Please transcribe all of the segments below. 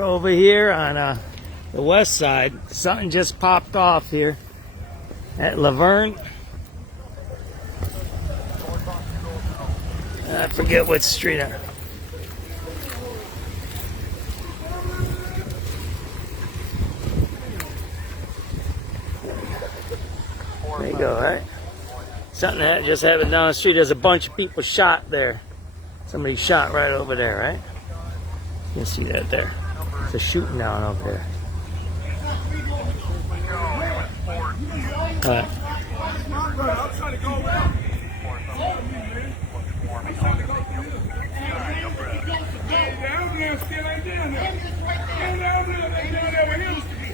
We're over here on the west side. Something just popped off here at Lavergne. I forget what street. There you go, right? Something that just happened down the street. There's a bunch of people shot there. Somebody shot right over there, right? You can see that there. It's a shooting down over there. All right.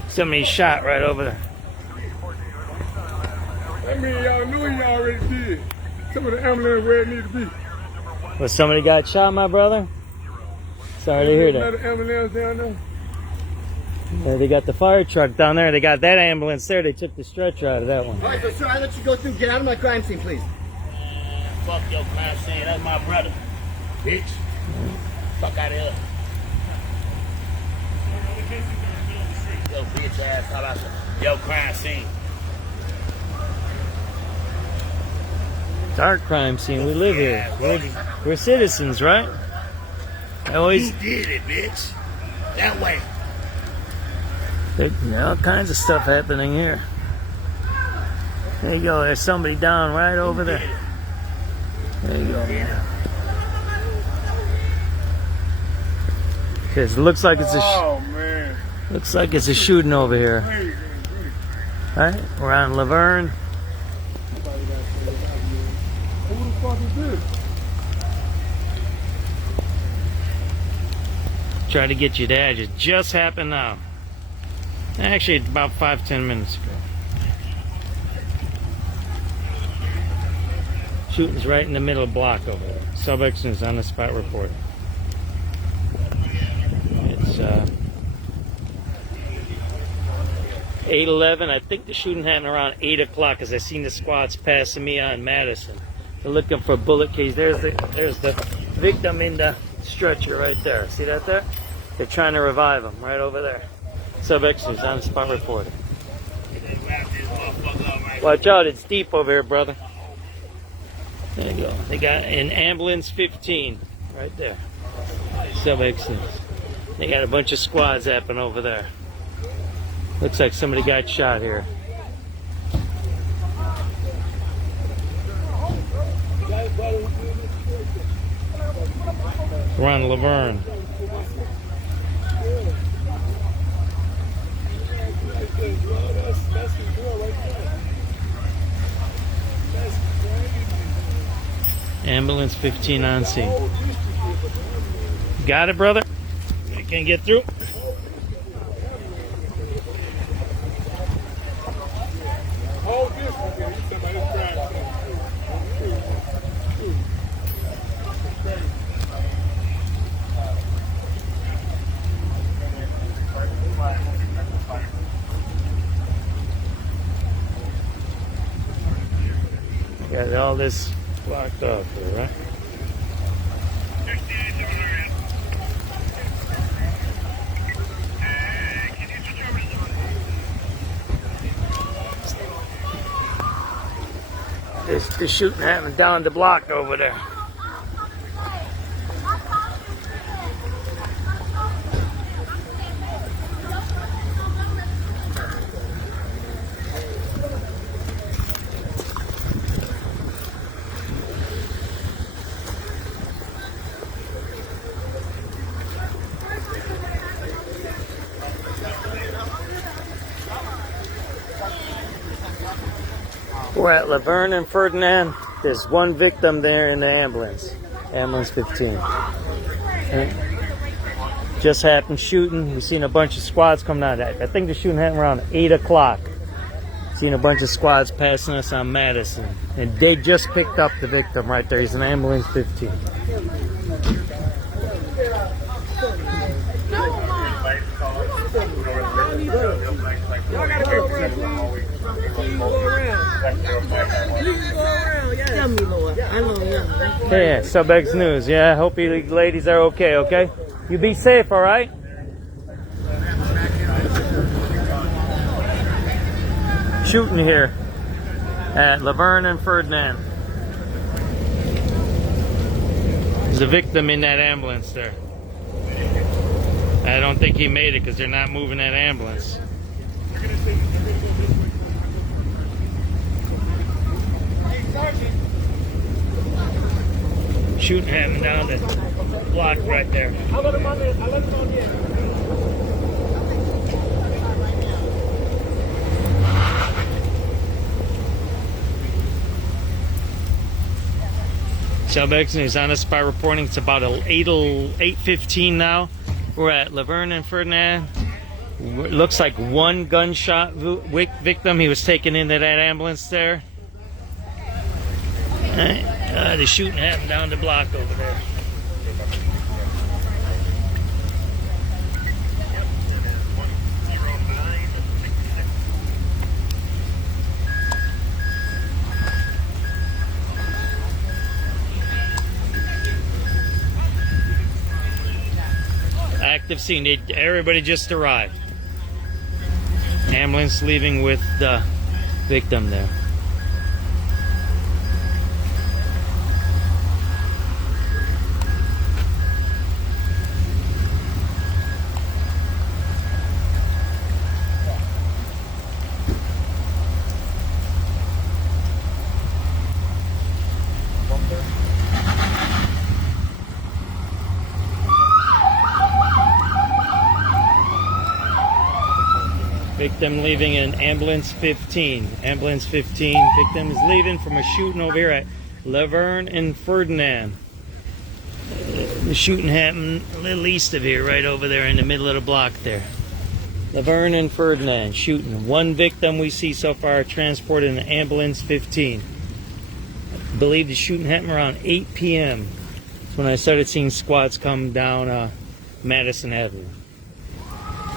Somebody shot right over there. I mean, y'all knew he already did. Some of the ambulance where it need to be. Well, somebody got shot, my brother? Sorry to hear that. Another ambulance down there? Yeah, they got the fire truck down there. They got that ambulance there. They took the stretcher out of that one. All right, so sir, I let you go through. Get out of my crime scene, please. Fuck your crime scene. That's my brother. Bitch. Fuck out of here. Yo, bitch ass. How about your crime scene? It's our crime scene. We live here. We're citizens, right? You did it, bitch. That way. There's all kinds of stuff happening here. There you go. There's somebody down right over there. There you go, man. Because it looks like it's a shooting over here. All right, we're on Lavergne. Who the fuck is this? Try to get you there. It just happened now. Actually, about 5-10 minutes ago. Shooting's right in the middle of the block over there. SubX.News on the spot report. It's 8:11. I think the shooting happened around 8 o'clock because I seen the squads passing me on Madison. They're looking for a bullet case. There's the victim in the stretcher right there. See that there? They're trying to revive him right over there. SubX.News on the spot reporter. Watch out, it's deep over here, brother. There you go. They got an ambulance 15 right there. SubX.News. They got a bunch of squads happening over there. Looks like somebody got shot here. We're on Lavergne. Ambulance 15 on scene. Got it, brother? You can get through. Got all this blocked off here, right? The shooting happened down the block over there. We're at Lavergne and Ferdinand. There's one victim there in the ambulance. Ambulance 15. And just happened shooting. We've seen a bunch of squads coming out of that. I think the shooting happened around 8 o'clock. Seen a bunch of squads passing us on Madison. And they just picked up the victim right there. He's in ambulance 15. Yeah, SubX.News. Yeah, I hope you ladies are okay, okay? You be safe, all right? Shooting here at Lavergne and Ferdinand. There's a victim in that ambulance there. I don't think he made it because they're not moving that ambulance. Shooting happened down the block right there. I let him on in. SubX.News on the spot reporting. It's about 8:15 now. We're at Lavergne and Ferdinand. It looks like one gunshot victim. He was taken into that ambulance there. The shooting happened down the block over there. Active scene. Everybody just arrived. Ambulance leaving with the victim there. Victim leaving in ambulance 15. Ambulance 15. Victim is leaving from a shooting over here at Lavergne and Ferdinand. The shooting happened a little east of here, right over there in the middle of the block there. Lavergne and Ferdinand shooting. One victim we see so far transported in ambulance 15. I believe the shooting happened around 8 p.m. That's when I started seeing squads come down Madison Avenue.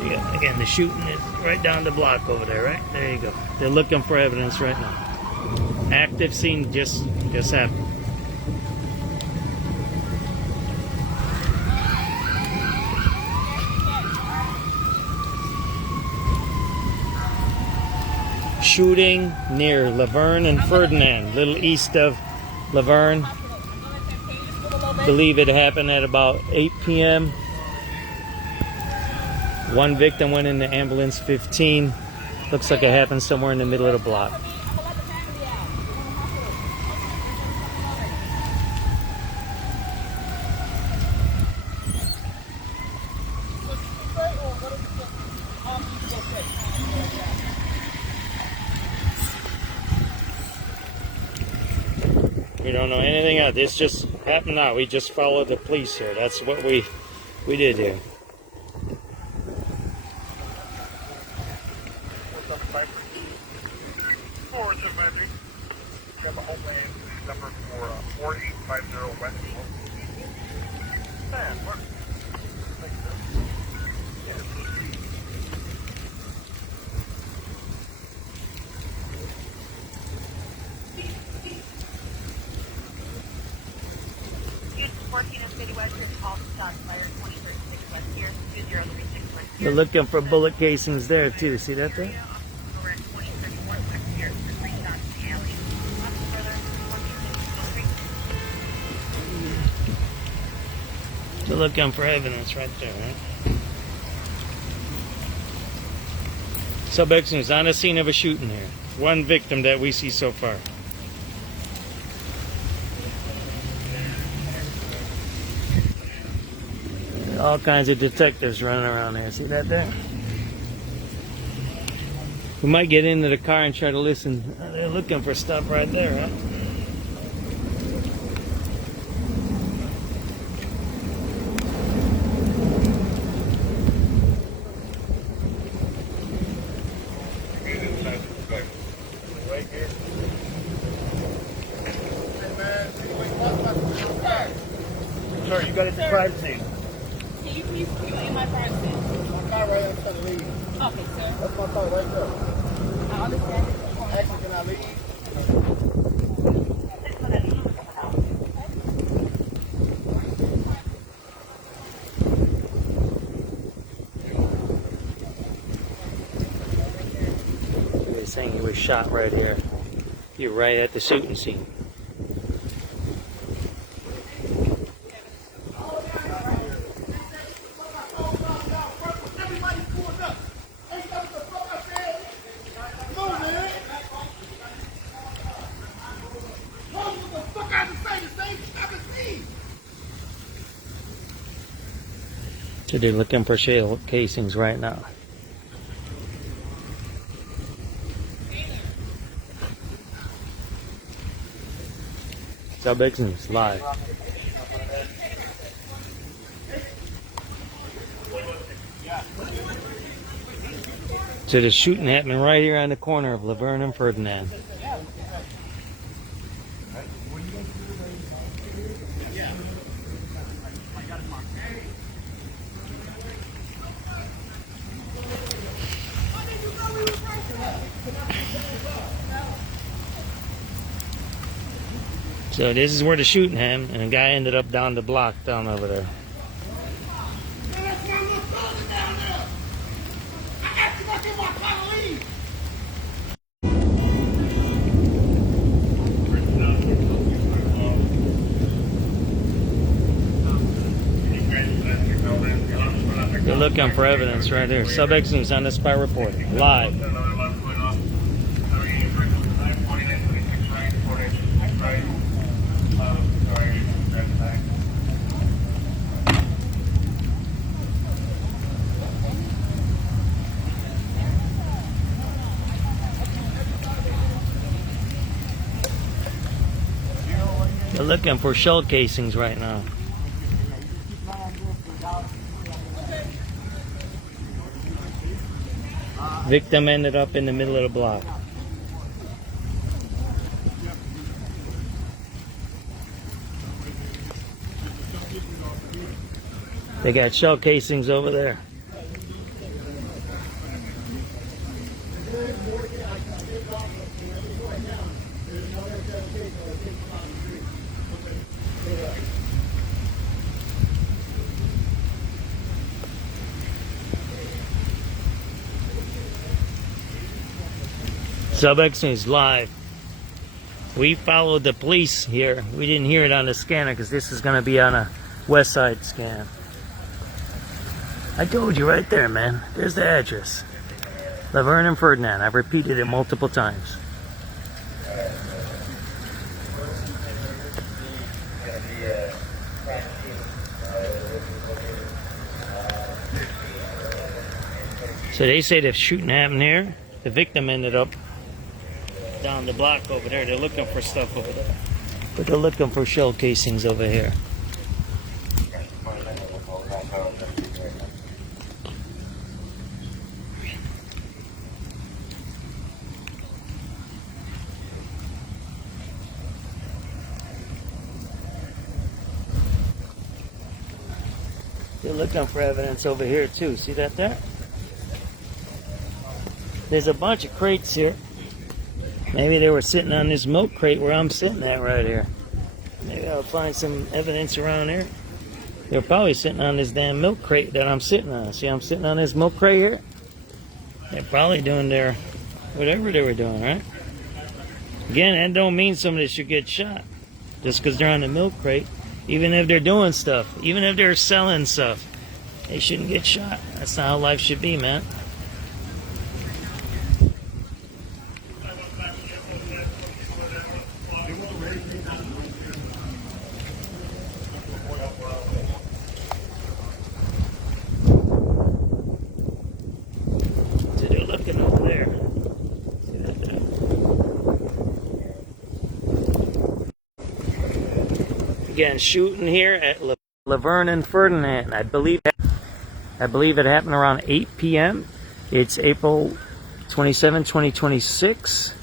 Yeah, again, the shooting is right down the block over there, right? There you go. They're looking for evidence right now. Active scene just happened. Shooting near Lavergne and Ferdinand, a little east of Lavergne. Believe it happened at about 8 p.m. One victim went into ambulance 15. Looks like it happened somewhere in the middle of the block. We don't know anything else. This just happened now. We just followed the police here. That's what we did here. Number 4850 West. Man, what? They're looking for bullet casings there too. See that there? They're looking for evidence right there, right? SubX.News on the scene of a shooting here. One victim that we see so far. All kinds of detectives running around there. See that there? We might get into the car and try to listen. They're looking for stuff right there, right? Sir, you got it to crime scene. Can you please put me in my crime scene? My car right outside the leave. Okay, sir. That's my car right there. I understand. Actually, can I leave? He was saying he was shot right here. You're right at the shooting scene. So they're looking for shell casings right now. SubX.News live. So the shooting happening right here on the corner of Lavergne and Ferdinand. So this is where the shooting happened, and a guy ended up down the block down over there. They're looking for evidence right here. SubX.News on the spot reporting live. They're looking for shell casings right now. Victim ended up in the middle of the block. They got shell casings over there. SubX.News live. We followed the police here. We didn't hear it on the scanner because this is going to be on a Westside scan. I told you right there, man. There's the address. Lavergne and Ferdinand. I've repeated it multiple times. So they say the shooting happened here. The victim ended up down the block over there. They're looking for stuff over there. But they're looking for shell casings over here. They're looking for evidence over here too. See that there? There's a bunch of crates here. Maybe they were sitting on this milk crate where I'm sitting at right here. Maybe I'll find some evidence around here. They're probably sitting on this damn milk crate that I'm sitting on. See, I'm sitting on this milk crate here. They're probably doing their whatever they were doing, right? Again, that don't mean somebody should get shot just because they're on the milk crate. Even if they're doing stuff, even if they're selling stuff, they shouldn't get shot. That's not how life should be, man. So they're looking over there. See that there? Again, shooting here at Lavergne and Ferdinand. I believe it happened around 8 p.m. It's April 27, 2026.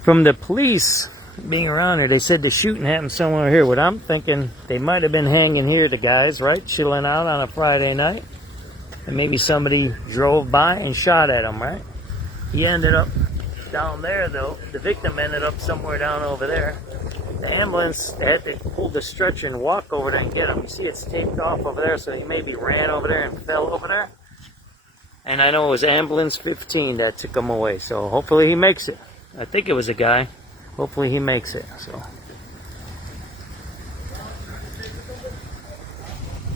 From the police being around here, they said the shooting happened somewhere here. What I'm thinking, they might have been hanging here, the guys, right? Chilling out on a Friday night. And maybe somebody drove by and shot at him, right? He ended up down there, though. The victim ended up somewhere down over there. The ambulance, they had to pull the stretcher and walk over there and get him. You see it's taped off over there, so he maybe ran over there and fell over there. And I know it was ambulance 15 that took him away. So hopefully he makes it. I think it was a guy. Hopefully he makes it.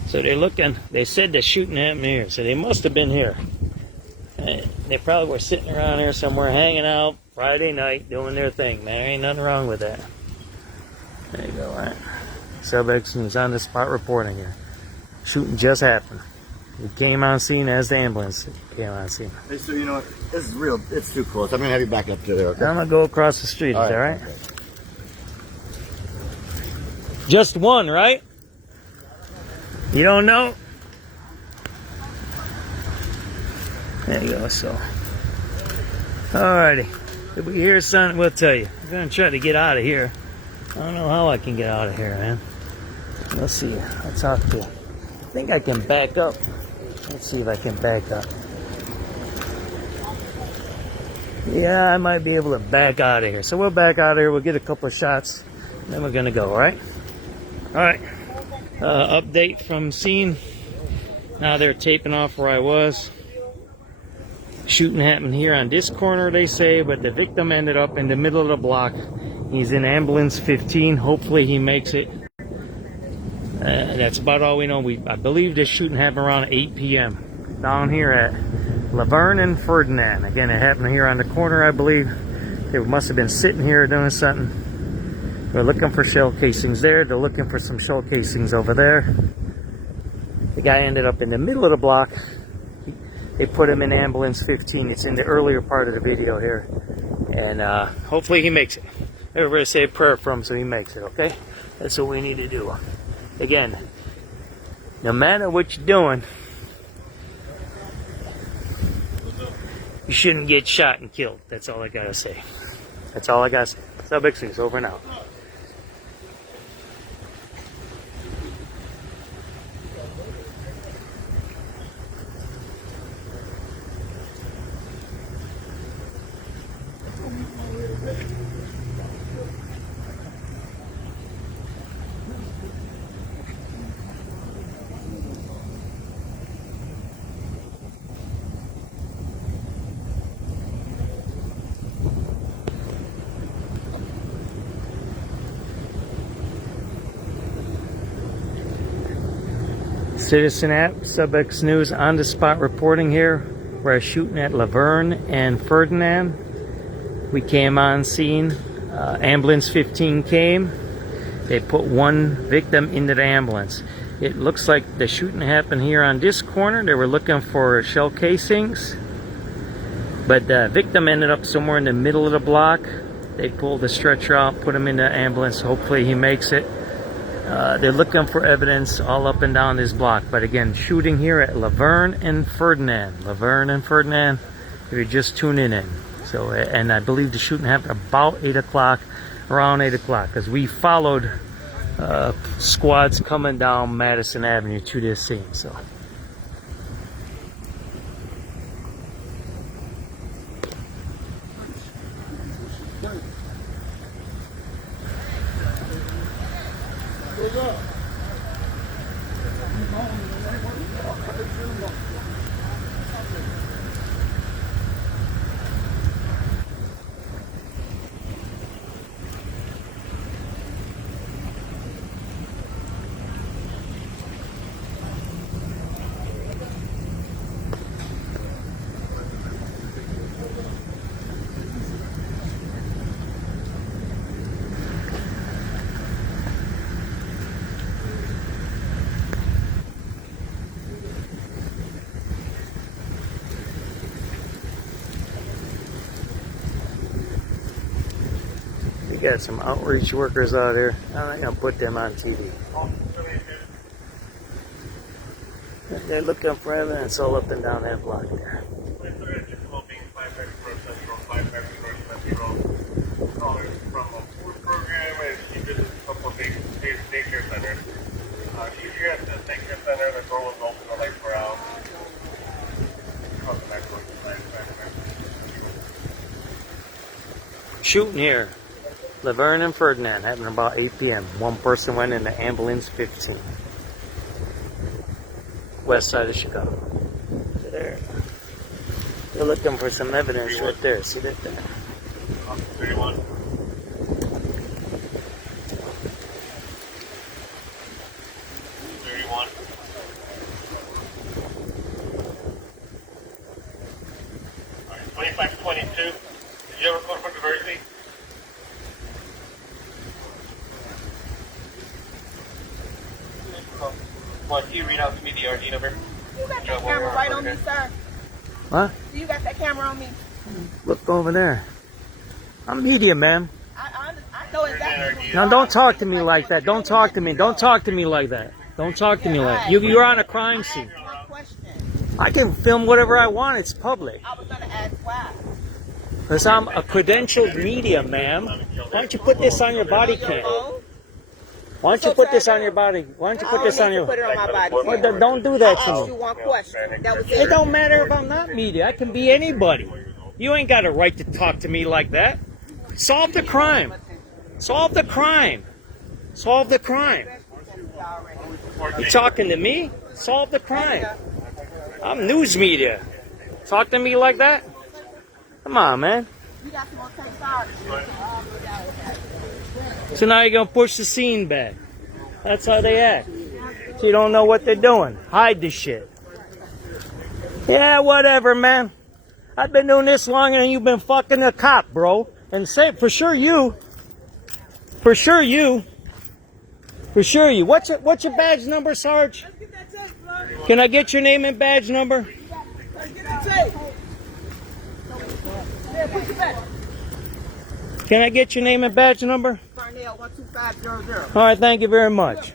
So they're looking. They said the shooting happened here. So they must have been here. They probably were sitting around here somewhere hanging out Friday night doing their thing, man. There ain't nothing wrong with that. There you go, alright. SubX.News on the spot reporting here. Shooting just happened. We came on scene as the ambulance came on scene. Hey, so you know what? This is real. It's too close. I'm gonna have you back up to there. Okay? I'm gonna go across the street, All alright? okay. Just one, right? You don't know? There you go, so. Alrighty. If we hear something, we'll tell you. We're gonna try to get out of here. I don't know how I can get out of here, man. Let's see. I'll talk to you. I think I can back up. Let's see if I can back up. Yeah, I might be able to back out of here. So we'll back out of here. We'll get a couple of shots. And then we're gonna go, alright? Alright. Update from scene. Now they're taping off where I was. Shooting happened here on this corner, they say, but the victim ended up in the middle of the block. He's in ambulance 15. Hopefully he makes it. That's about all we know. I believe this shooting happened around 8 p.m. down here at Lavergne and Ferdinand. Again, it happened here on the corner, I believe. They must have been sitting here doing something. They're looking for shell casings there. They're looking for some shell casings over there. The guy ended up in the middle of the block. They put him in ambulance 15. It's in the earlier part of the video here. And hopefully he makes it. Everybody say a prayer for him so he makes it, okay? That's what we need to do. Again, no matter what you're doing, you shouldn't get shot and killed. That's all I gotta say. That's all I gotta say. SubX.News, over and out. Citizen app, SubX.News on the spot reporting here. We're shooting at Lavergne and Ferdinand. We came on scene. Ambulance 15 came. They put one victim into the ambulance. It looks like the shooting happened here on this corner. They were looking for shell casings. But the victim ended up somewhere in the middle of the block. They pulled the stretcher out, put him in the ambulance. Hopefully he makes it. They're looking for evidence all up and down this block. But again, shooting here at Lavergne and Ferdinand. Lavergne and Ferdinand, if you're just tuning in. So, and I believe the shooting happened about 8 o'clock, around 8 o'clock. Because we followed squads coming down Madison Avenue to this scene. So. We got some outreach workers out here. I'm not going to put them on TV. They're looking for evidence all up and down that block there. Shooting here. Lavergne and Ferdinand happened about 8 p.m. One person went in the ambulance 15. West side of Chicago. There. They're looking for some evidence right there. See that there? 31. All right, 2522. Did you ever go to university? Well, can you read out to me the RD number? You got that camera right on me, sir. What? You got that camera on me. Look over there. I'm media, ma'am. I know exactly. Now don't talk to me like that. Don't talk to me. Don't talk to me like that. Don't talk to me like that. You're on a crime scene. One question. I can film whatever I want. It's public. I was gonna ask why. Because I'm a credentialed media, ma'am. Why don't you put this on your body cam? Why don't you put this on your body? Why don't you put this on your... Put it on my body. Well, don't do that I to asked me. you one question. That was It don't matter if I'm not media. I can be anybody. You ain't got a right to talk to me like that. Solve the crime. Solve the crime. Solve the crime. You talking to me? Solve the crime. I'm news media. Talk to me like that? Come on, man. You got some more tapes out. So now you're going to push the scene back. That's how they act. So you don't know what they're doing. Hide the shit. Yeah, whatever, man. I've been doing this longer than you've been fucking a cop, bro. And say, for sure you. For sure you. For sure you. What's your badge number, Sarge? Can I get your name and badge number? Can I get your name and badge number? All right, thank you very much.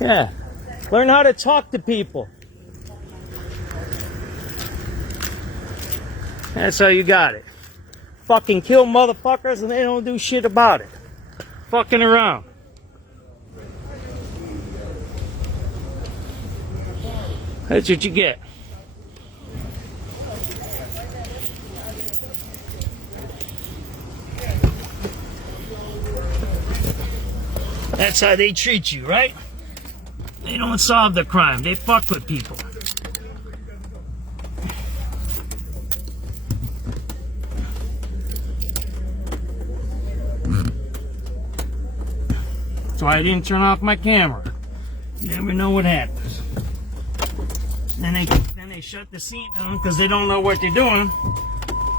Yeah. Learn how to talk to people. That's how you got it. Fucking kill motherfuckers and they don't do shit about it. Fucking around. That's what you get. That's how they treat you, right? They don't solve the crime. They fuck with people. That's why I didn't turn off my camera. You never know what happens. Then they shut the scene down because they don't know what they're doing.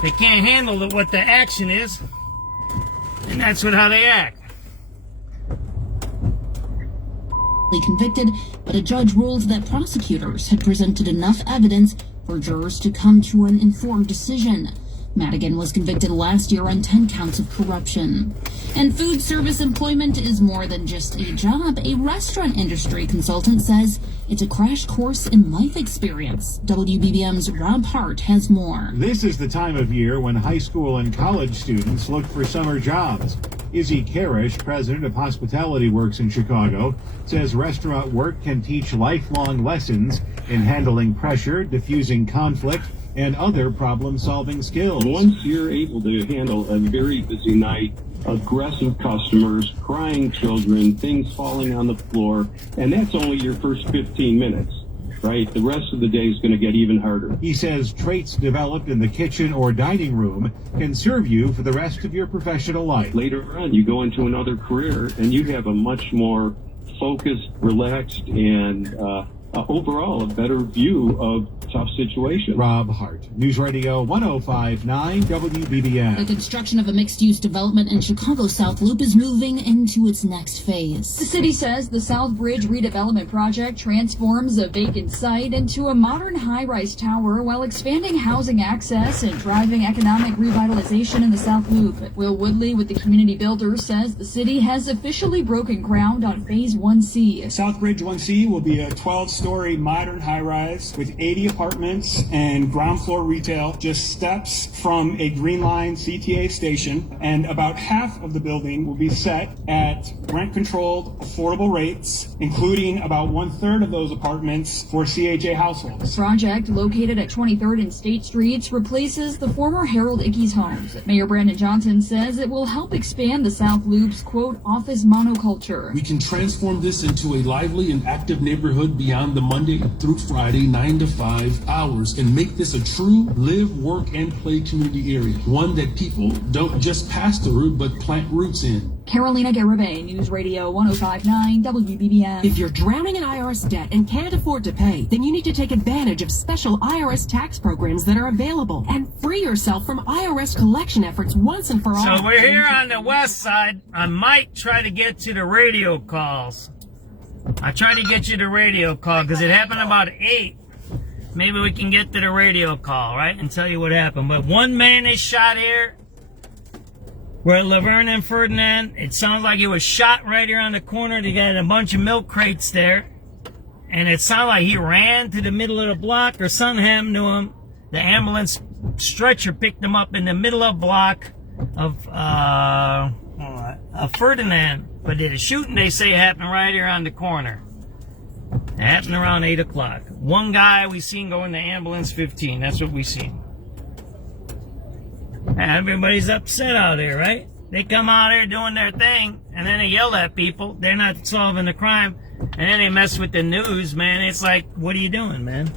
They can't handle what the action is. And that's how they act. Convicted, but a judge ruled that prosecutors had presented enough evidence for jurors to come to an informed decision. Madigan was convicted last year on 10 counts of corruption. And food service employment is more than just a job. A restaurant industry consultant says it's a crash course in life experience. WBBM's Rob Hart has more. This is the time of year when high school and college students look for summer jobs. Izzy Karish, president of Hospitality Works in Chicago, says restaurant work can teach lifelong lessons in handling pressure, diffusing conflict, and other problem-solving skills. Once you're able to handle a very busy night, aggressive customers, crying children, things falling on the floor, and that's only your first 15 minutes, right? The rest of the day is going to get even harder. He says traits developed in the kitchen or dining room can serve you for the rest of your professional life. Later on, you go into another career, and you have a much more focused, relaxed, and overall a better view of tough situations. Rob Hart, News Radio 105.9 WBBM. The construction of a mixed-use development in Chicago's South Loop is moving into its next phase. The city says the South Bridge redevelopment project transforms a vacant site into a modern high-rise tower while expanding housing access and driving economic revitalization in the South Loop. Will Woodley with the community builder says the city has officially broken ground on Phase 1C. South Bridge 1C will be a 12-story modern high-rise with 80 apartments and ground floor retail, just steps from a Green Line CTA station, and about half of the building will be set at rent-controlled, affordable rates, including about 1/3 of those apartments for CAJ households. The project, located at 23rd and State Streets, replaces the former Harold Ickes homes. Mayor Brandon Johnson says it will help expand the South Loop's, quote, office monoculture. We can transform this into a lively and active neighborhood beyond on the Monday through Friday, 9 to 5 hours, and make this a true live, work, and play community area. One that people don't just pass through, but plant roots in. Carolina Garibay, News Radio 105.9 WBBM. If you're drowning in IRS debt and can't afford to pay, then you need to take advantage of special IRS tax programs that are available and free yourself from IRS collection efforts once and for all. So we're here on the west side. I might try to get to the radio calls. I tried to get you the radio call because it happened about 8. Maybe we can get to the radio call, right, and tell you what happened. But one man is shot here. We're at Lavergne and Ferdinand. It sounds like he was shot right here on the corner. They got a bunch of milk crates there. And it sounded like he ran to the middle of the block or something happened to him. The ambulance stretcher picked him up in the middle of the block of Ferdinand. But the shooting, they say, happened right here on the corner. It happened around 8 o'clock. One guy we seen go in the ambulance 15. That's what we seen. Everybody's upset out here, right? They come out here doing their thing, and then they yell at people. They're not solving the crime. And then they mess with the news, man. It's like, what are you doing, man?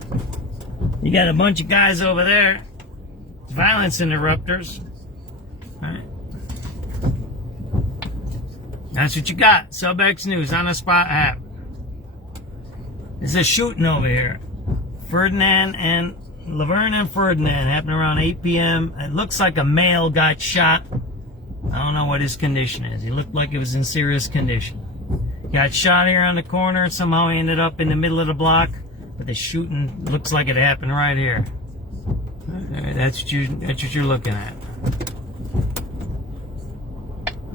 You got a bunch of guys over there. Violence interrupters. All right. That's what you got. SubX.News on the spot app. There's a shooting over here. Ferdinand and Lavergne and Ferdinand happened around 8 p.m. It looks like a male got shot. I don't know what his condition is. He looked like it was in serious condition. Got shot here on the corner. Somehow he ended up in the middle of the block. But the shooting looks like it happened right here. That's what you're looking at.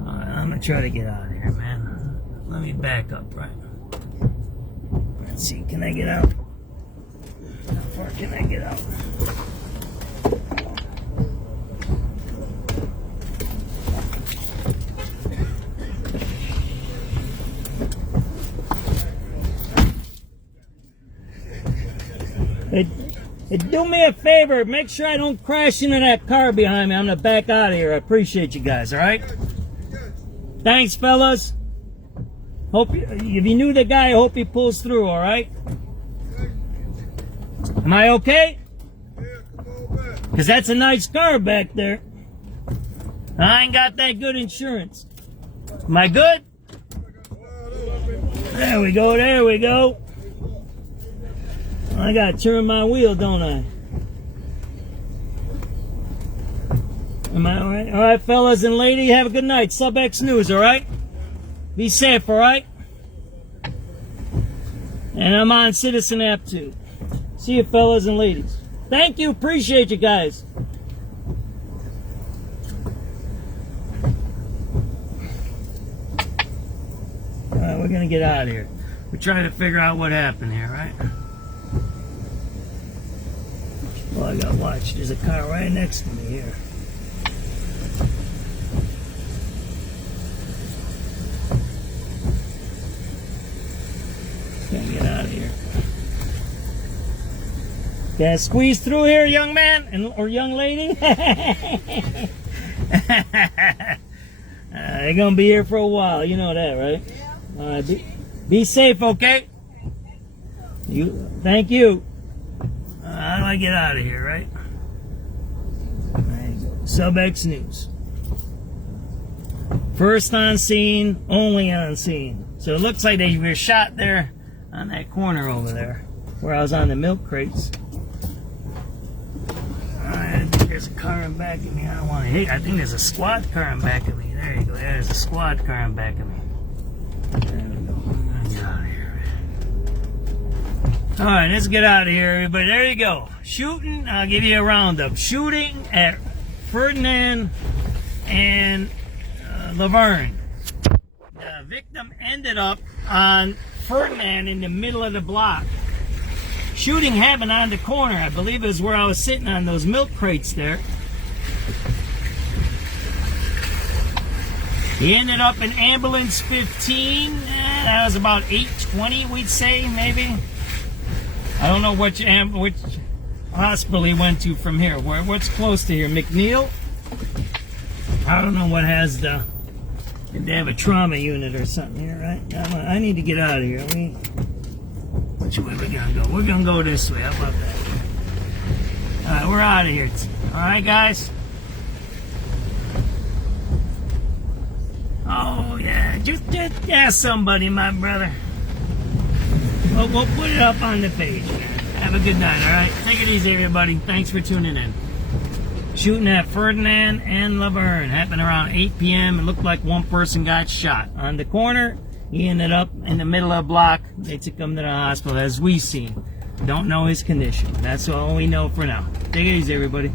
I'm gonna try to get out of here, man. Let me back up, right? Let's see, can I get out? How far can I get out? Hey, do me a favor, make sure I don't crash into that car behind me. I'm gonna back out of here. I appreciate you guys, alright? Thanks, fellas. Hope if you knew the guy, I hope he pulls through, alright? Am I okay? Because that's a nice car back there. I ain't got that good insurance. Am I good? There we go, there we go. I gotta turn my wheel, don't I? Am I alright? Alright, fellas and lady, have a good night. SubX.News, alright? Be safe, alright? And I'm on Citizen app too. See you, fellas and ladies. Thank you, appreciate you guys. Alright, we're gonna get out of here. We're trying to figure out what happened here, right? Well, I gotta watch. There's a car right next to me here. Gotta get out of here. Can I squeeze through here, young man or young lady? They're gonna be here for a while. You know that, right? Yeah. All right. Be safe, okay? Thank you. How do I get out of here, right? There you go. SubX.News. First on scene, only on scene. So it looks like they were shot there on that corner over there where I was on the milk crates. I think there's a car in back of me. I don't want to hit. I think there's a squad car in back of me. There you go. There's a squad car in back of me. There we go. Get out of here. All right, let's get out of here, everybody. There you go. Shooting. I'll give you a roundup. Shooting at Ferdinand and Lavergne. The victim ended up on Ferdinand in the middle of the block. Shooting happened on the corner. I believe it was where I was sitting on those milk crates there. He ended up in ambulance 15. That was about 8:20, we'd say, maybe. I don't know which hospital he went to from here. What's close to here? McNeil? I don't know what has the... They have a trauma unit or something here, right? I need to get out of here. Which way we gonna go? We're gonna go this way. How about that? Alright, we're out of here. Alright, guys? Oh, yeah. Just ask somebody, my brother. We'll put it up on the page, man. Have a good night, alright? Take it easy, everybody. Thanks for tuning in. Shooting at Ferdinand and Lavergne. Happened around 8 p.m. It looked like one person got shot. On the corner, he ended up in the middle of the block. They took him to the hospital, as we seen. Don't know his condition. That's all we know for now. Take it easy, everybody.